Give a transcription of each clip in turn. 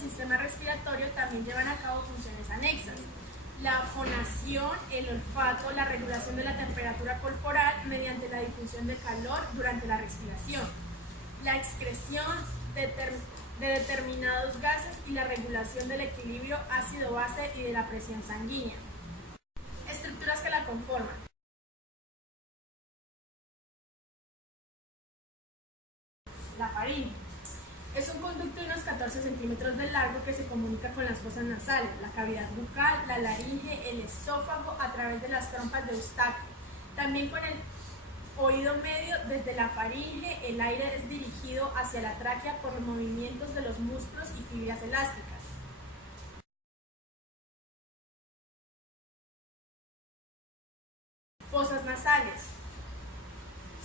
sistema respiratorio también llevan a cabo funciones anexas: la fonación, el olfato, la regulación de la temperatura corporal mediante la difusión de calor durante la respiración, la excreción de determinados gases y la regulación del equilibrio ácido-base y de la presión sanguínea. Estructuras que la conforman: la faringe. Es un conducto de unos 14 centímetros de largo que se comunica con las fosas nasales, la cavidad bucal, la laringe, el esófago a través de las trompas de Eustaquio. También con el oído medio. Desde la faringe el aire es dirigido hacia la tráquea por los movimientos de los músculos y fibras elásticas. Fosas nasales.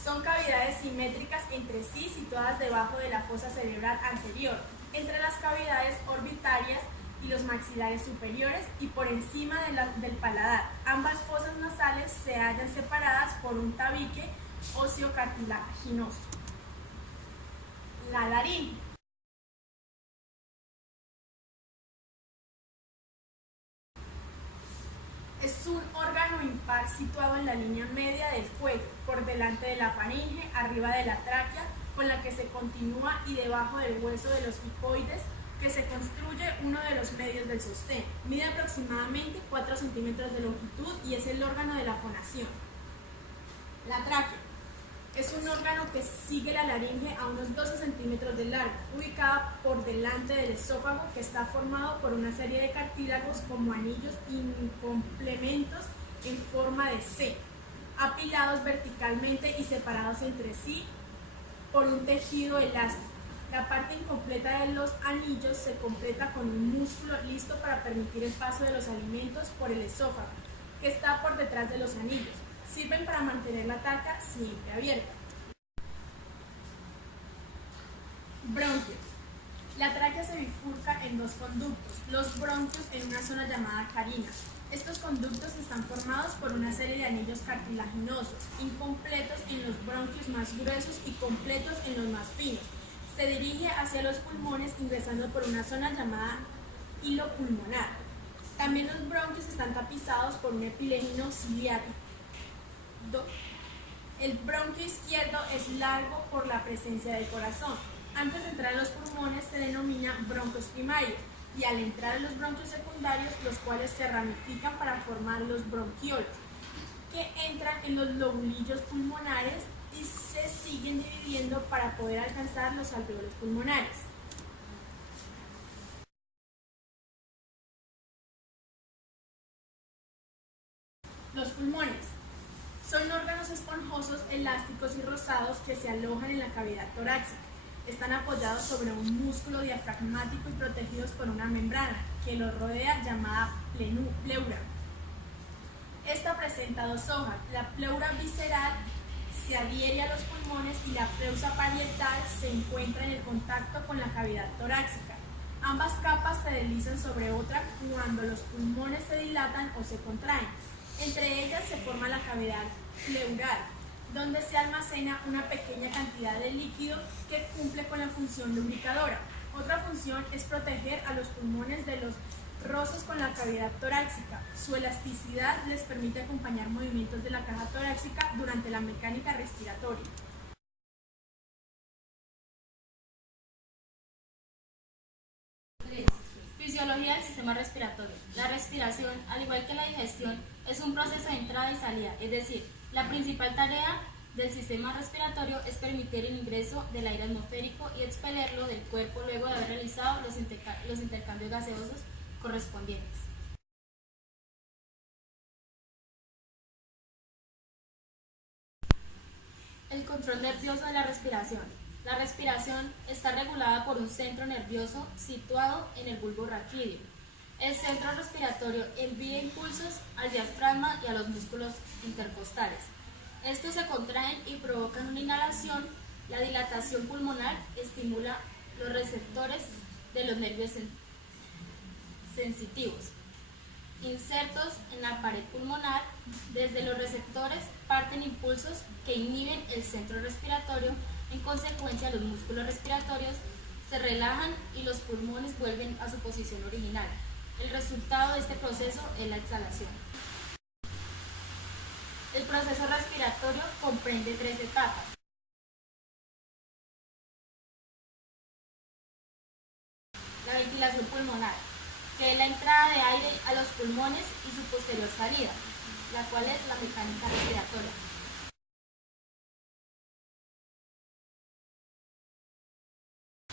Son cavidades simétricas entre sí situadas debajo de la fosa cerebral anterior, entre las cavidades orbitarias y los maxilares superiores y por encima del paladar. Ambas fosas nasales se hallan separadas por un tabique óseo cartilaginoso. La laringe. Es un órgano impar situado en la línea media del cuello, por delante de la faringe, arriba de la tráquea, con la que se continúa, y debajo del hueso de los hipoides, que se construye uno de los medios del sostén. Mide aproximadamente 4 centímetros de longitud y es el órgano de la fonación. La tráquea. Es un órgano que sigue la laringe a unos 12 centímetros de largo, ubicada por delante del esófago, que está formado por una serie de cartílagos como anillos y complementos en forma de C, apilados verticalmente y separados entre sí por un tejido elástico. La parte incompleta de los anillos se completa con un músculo listo para permitir el paso de los alimentos por el esófago, que está por detrás de los anillos. Sirven para mantener la tráquea siempre abierta. Bronquios. La tráquea se bifurca en dos conductos, los bronquios en una zona llamada carina. Estos conductos están formados por una serie de anillos cartilaginosos, incompletos en los bronquios más gruesos y completos en los más finos. Se dirige hacia los pulmones ingresando por una zona llamada hilo pulmonar. También los bronquios están tapizados por un epilégino ciliático. El bronquio izquierdo es largo por la presencia del corazón. Antes de entrar a los pulmones se denomina bronquios primarios, y al entrar a los bronquios secundarios, los cuales se ramifican para formar los bronquiolos, que entran en los lobulillos pulmonares y se siguen dividiendo para poder alcanzar los alveolos pulmonares. Los pulmones son órganos esponjosos, elásticos y rosados que se alojan en la cavidad torácica. Están apoyados sobre un músculo diafragmático y protegidos por una membrana que los rodea llamada pleura. Esta presenta dos hojas. La pleura visceral se adhiere a los pulmones y la pleura parietal se encuentra en el contacto con la cavidad torácica. Ambas capas se deslizan sobre otra cuando los pulmones se dilatan o se contraen. Entre ellas se forma la cavidad pleural, donde se almacena una pequeña cantidad de líquido que cumple con la función lubricadora. Otra función es proteger a los pulmones de los roces con la cavidad torácica. Su elasticidad les permite acompañar movimientos de la caja torácica durante la mecánica respiratoria. Fisiología del sistema respiratorio. La respiración, al igual que la digestión, es un proceso de entrada y salida, es decir, la principal tarea del sistema respiratorio es permitir el ingreso del aire atmosférico y expelerlo del cuerpo luego de haber realizado los intercambios gaseosos correspondientes. El control nervioso de la respiración. La respiración está regulada por un centro nervioso situado en el bulbo raquídeo. El centro respiratorio envía impulsos al diafragma y a los músculos intercostales. Estos se contraen y provocan una inhalación. La dilatación pulmonar estimula los receptores de los nervios sensitivos, insertos en la pared pulmonar. Desde los receptores parten impulsos que inhiben el centro respiratorio. En consecuencia, los músculos respiratorios se relajan y los pulmones vuelven a su posición original. El resultado de este proceso es la exhalación. El proceso respiratorio comprende 3 etapas. La ventilación pulmonar, que es la entrada de aire a los pulmones y su posterior salida, la cual es la mecánica respiratoria.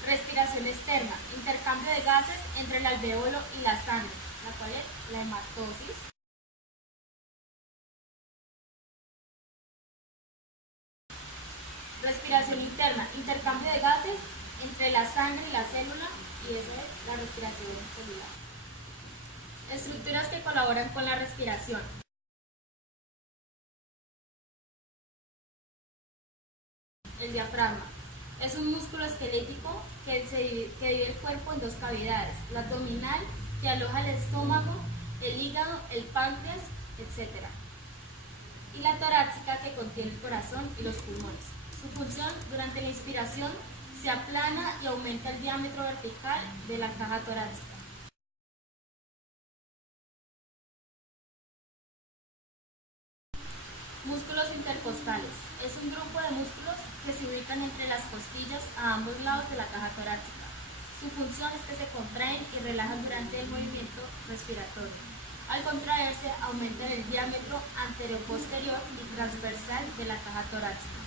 Respiración externa, intercambio de gases entre el alveolo y la sangre, la cual es la hematosis. Respiración interna, intercambio de gases entre la sangre y la célula, y esa es la respiración celular. Estructuras que colaboran con la respiración. El diafragma es un músculo esquelético que divide el cuerpo en 2 cavidades, la abdominal, que aloja el estómago, el hígado, el páncreas, etc. Y la torácica, que contiene el corazón y los pulmones. Su función: durante la inspiración se aplana y aumenta el diámetro vertical de la caja torácica. Músculos intercostales. Es un grupo de músculos que se ubican entre las costillas a ambos lados de la caja torácica. Su función es que se contraen y relajan durante el movimiento respiratorio. Al contraerse, aumentan el diámetro anteroposterior y transversal de la caja torácica.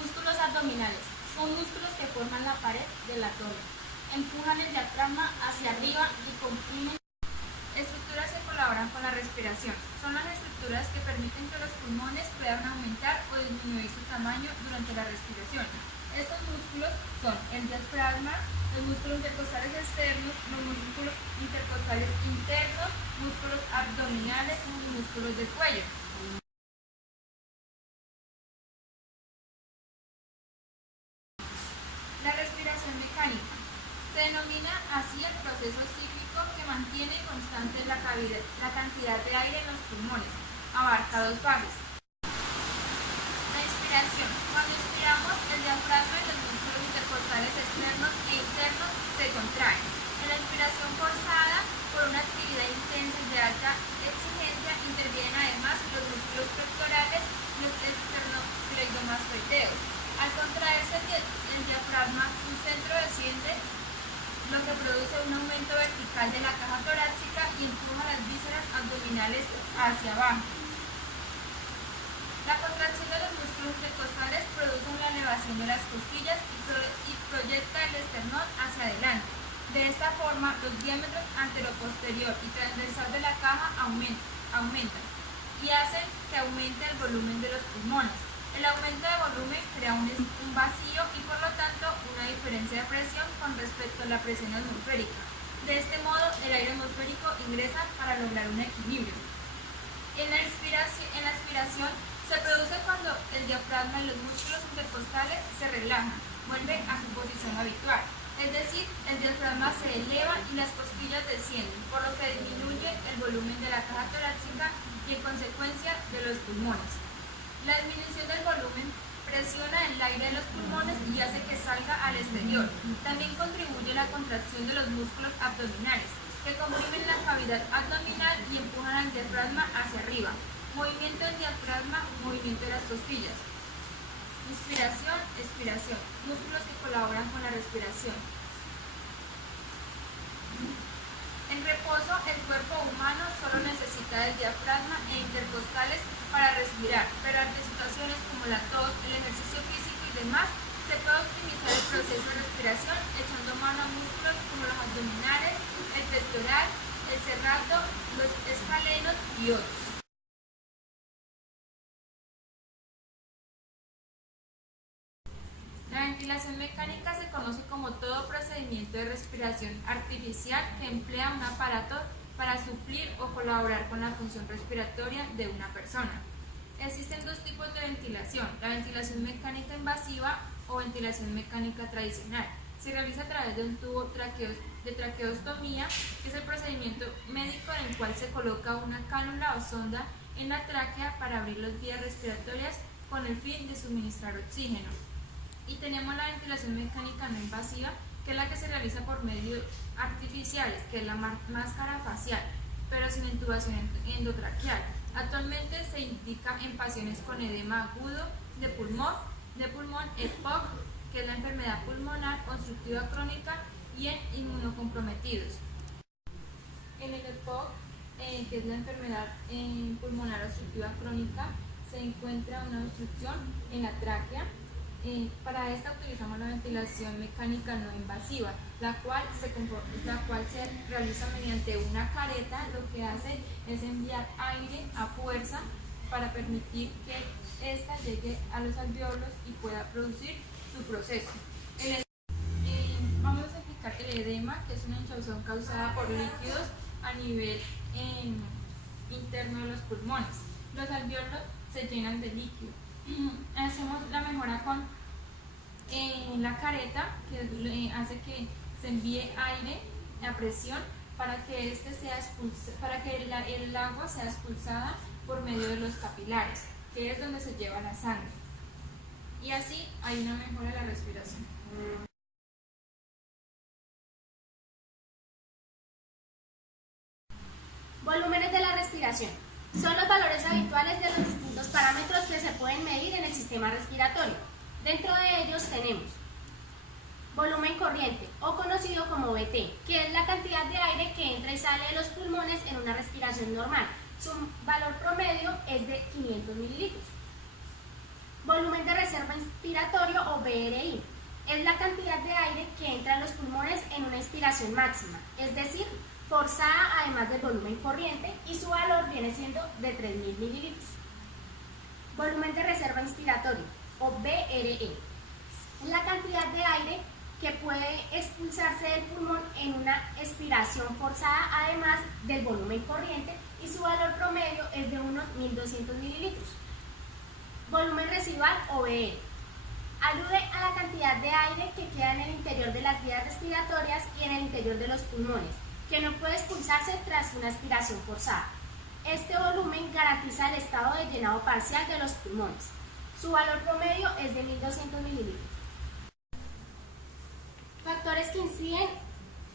Músculos abdominales. Son músculos que forman la pared del abdomen. Empujan el diafragma hacia arriba y comprimen. Estructuras que colaboran con la respiración. Son las estructuras que permiten que los pulmones puedan aumentar o disminuir su tamaño durante la respiración. Estos músculos son el diafragma, los músculos intercostales externos, los músculos intercostales internos, músculos abdominales y músculos del cuello. La respiración mecánica. Se denomina así el proceso cíclico que mantiene constante la cantidad de aire en los pulmones. Abarca 2 fases. La inspiración. Cuando inspiramos, el diafragma y los músculos intercostales externos e internos se contraen. En la inspiración forzada por una actividad intensa y de alta exigencia, intervienen además los músculos pectorales y los esternocleidomastoideos. Al contraerse el diafragma, su centro desciende, lo que produce un aumento vertical de la caja torácica y empuja las vísceras abdominales hacia abajo. La contracción de los músculos intercostales produce una elevación de las costillas y proyecta el esternón hacia adelante. De esta forma, los diámetros anteroposterior y transversal de la caja aumentan y hacen que aumente el volumen de los pulmones. El aumento de volumen crea un vacío y por lo tanto una diferencia de presión con respecto a la presión atmosférica. De este modo, el aire atmosférico ingresa para lograr un equilibrio. En la aspiración se produce cuando el diafragma y los músculos intercostales se relajan, vuelven a su posición habitual. Es decir, el diafragma se eleva y las costillas descienden, por lo que disminuye el volumen de la caja torácica y en consecuencia de los pulmones. La disminución del volumen presiona el aire en los pulmones y hace que salga al exterior. También contribuye la contracción de los músculos abdominales, que comprimen la cavidad abdominal y empujan al diafragma hacia arriba. Movimiento del diafragma, movimiento de las costillas. Inspiración, expiración. Músculos que colaboran con la respiración. En reposo, el cuerpo humano solo necesita del diafragma e intercostales para respirar, pero ante situaciones como la tos, el ejercicio físico y demás, se puede optimizar el proceso de respiración echando mano a músculos como los abdominales, el pectoral, el serrato, los escalenos y otros. La ventilación mecánica se conoce como todo procedimiento de respiración artificial que emplea un aparato para suplir o colaborar con la función respiratoria de una persona. Existen 2 tipos de ventilación: la ventilación mecánica invasiva o ventilación mecánica tradicional. Se realiza a través de un tubo de traqueostomía, que es el procedimiento médico en el cual se coloca una cánula o sonda en la tráquea para abrir las vías respiratorias con el fin de suministrar oxígeno. Y tenemos la ventilación mecánica no invasiva, que es la que se realiza por medios artificiales, que es la máscara facial, pero sin intubación endotraqueal. Actualmente se indica en pacientes con edema agudo de pulmón, EPOC, que es la enfermedad pulmonar obstructiva crónica, y en inmunocomprometidos. En el EPOC, que es la enfermedad pulmonar obstructiva crónica, se encuentra una obstrucción en la tráquea. Para esta utilizamos la ventilación mecánica no invasiva, la cual se realiza mediante una careta. Lo que hace es enviar aire a fuerza para permitir que ésta llegue a los alvéolos y pueda producir su proceso. Vamos a explicar el edema, que es una hinchazón causada por líquidos a nivel interno de los pulmones. Los alvéolos se llenan de líquido. Hacemos la mejora con la careta, que hace que se envíe aire a presión para que el agua sea expulsada por medio de los capilares, que es donde se lleva la sangre. Y así hay una mejora de la respiración. Volúmenes de la respiración. Son los valores habituales de los distintos parámetros que se pueden medir en el sistema respiratorio. Dentro de ellos tenemos volumen corriente, o conocido como VT, que es la cantidad de aire que entra y sale de los pulmones en una respiración normal. Su valor promedio es de 500 mililitros. Volumen de reserva inspiratorio, o VRI, es la cantidad de aire que entra en los pulmones en una inspiración máxima, es decir, forzada además del volumen corriente, y su valor viene siendo de 3000 mililitros. Volumen de reserva inspiratorio, o VRE, es la cantidad de aire que puede expulsarse del pulmón en una expiración forzada además del volumen corriente, y su valor promedio es de unos 1200 mililitros. Volumen residual, o VR, alude a la cantidad de aire que queda en el interior de las vías respiratorias y en el interior de los pulmones, que no puede expulsarse tras una aspiración forzada. Este volumen garantiza el estado de llenado parcial de los pulmones. Su valor promedio es de 1200 mililitros. Factores que inciden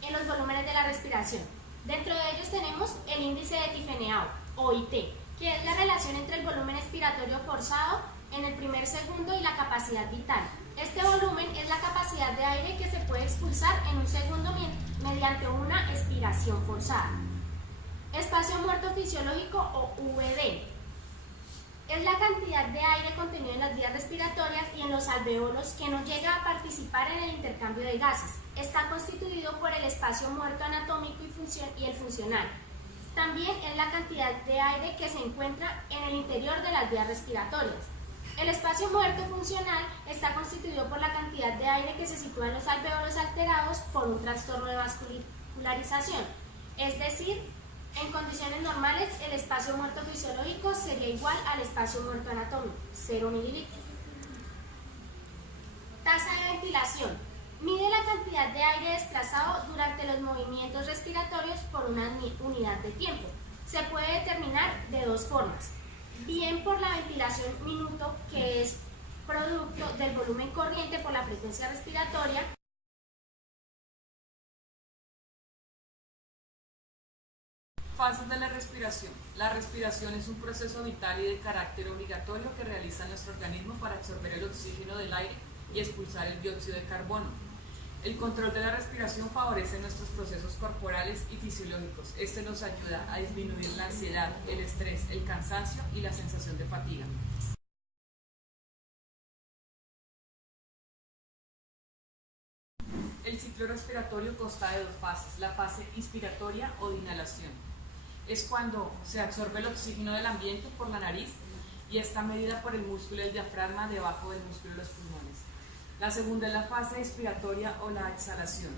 en los volúmenes de la respiración. Dentro de ellos tenemos el índice de Tifeneau, o IT, que es la relación entre el volumen expiratorio forzado en el primer segundo y la capacidad vital. Este volumen es la capacidad de aire que se puede expulsar en un segundo mediante una expiración forzada. Espacio muerto fisiológico, o VD, es la cantidad de aire contenido en las vías respiratorias y en los alvéolos que no llega a participar en el intercambio de gases. Está constituido por el espacio muerto anatómico y el funcional. También es la cantidad de aire que se encuentra en el interior de las vías respiratorias. El espacio muerto funcional está constituido por la cantidad de aire que se sitúa en los alvéolos alterados por un trastorno de vascularización. Es decir, en condiciones normales el espacio muerto fisiológico sería igual al espacio muerto anatómico, 0 mililitros. Tasa de ventilación. Mide la cantidad de aire desplazado durante los movimientos respiratorios por una unidad de tiempo. Se puede determinar de dos formas. Bien por la ventilación minuto, que es producto del volumen corriente por la frecuencia respiratoria. Fases de la respiración. La respiración es un proceso vital y de carácter obligatorio que realiza nuestro organismo para absorber el oxígeno del aire y expulsar el dióxido de carbono. El control de la respiración favorece nuestros procesos corporales y fisiológicos. Este nos ayuda a disminuir la ansiedad, el estrés, el cansancio y la sensación de fatiga. El ciclo respiratorio consta de dos fases. La fase inspiratoria o de inhalación es cuando se absorbe el oxígeno del ambiente por la nariz y está medida por el músculo del diafragma debajo del músculo de los pulmones. La segunda es la fase expiratoria o la exhalación.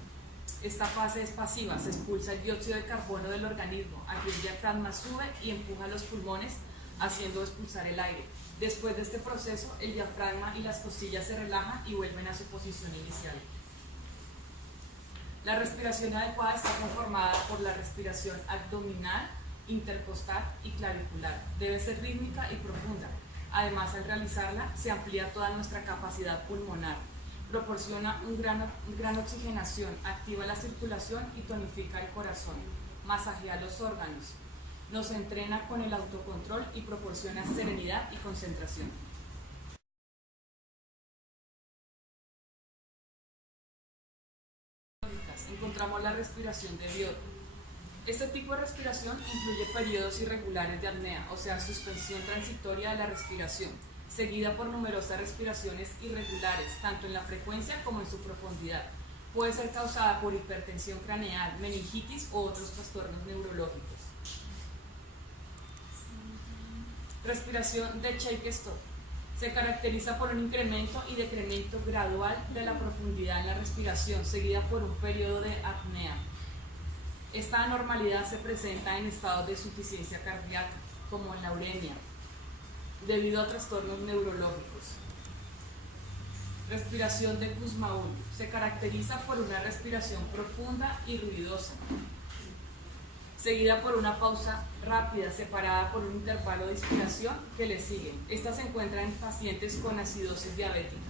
Esta fase es pasiva, se expulsa el dióxido de carbono del organismo. Aquí el diafragma sube y empuja los pulmones, haciendo expulsar el aire. Después de este proceso, el diafragma y las costillas se relajan y vuelven a su posición inicial. La respiración adecuada está conformada por la respiración abdominal, intercostal y clavicular. Debe ser rítmica y profunda. Además, al realizarla, se amplía toda nuestra capacidad pulmonar, proporciona gran oxigenación, activa la circulación y tonifica el corazón, masajea los órganos, nos entrena con el autocontrol y proporciona serenidad y concentración. Encontramos la respiración de Biot. Este tipo de respiración incluye periodos irregulares de apnea, o sea, suspensión transitoria de la respiración, seguida por numerosas respiraciones irregulares, tanto en la frecuencia como en su profundidad. Puede ser causada por hipertensión craneal, meningitis o otros trastornos neurológicos. Respiración de Shake-Stop. Se caracteriza por un incremento y decremento gradual de la profundidad en la respiración, seguida por un periodo de apnea. Esta anormalidad se presenta en estados de insuficiencia cardíaca, como en la uremia, debido a trastornos neurológicos. Respiración de Kussmaul. Se caracteriza por una respiración profunda y ruidosa, seguida por una pausa rápida separada por un intervalo de inspiración que le sigue. Esta se encuentra en pacientes con acidosis diabética.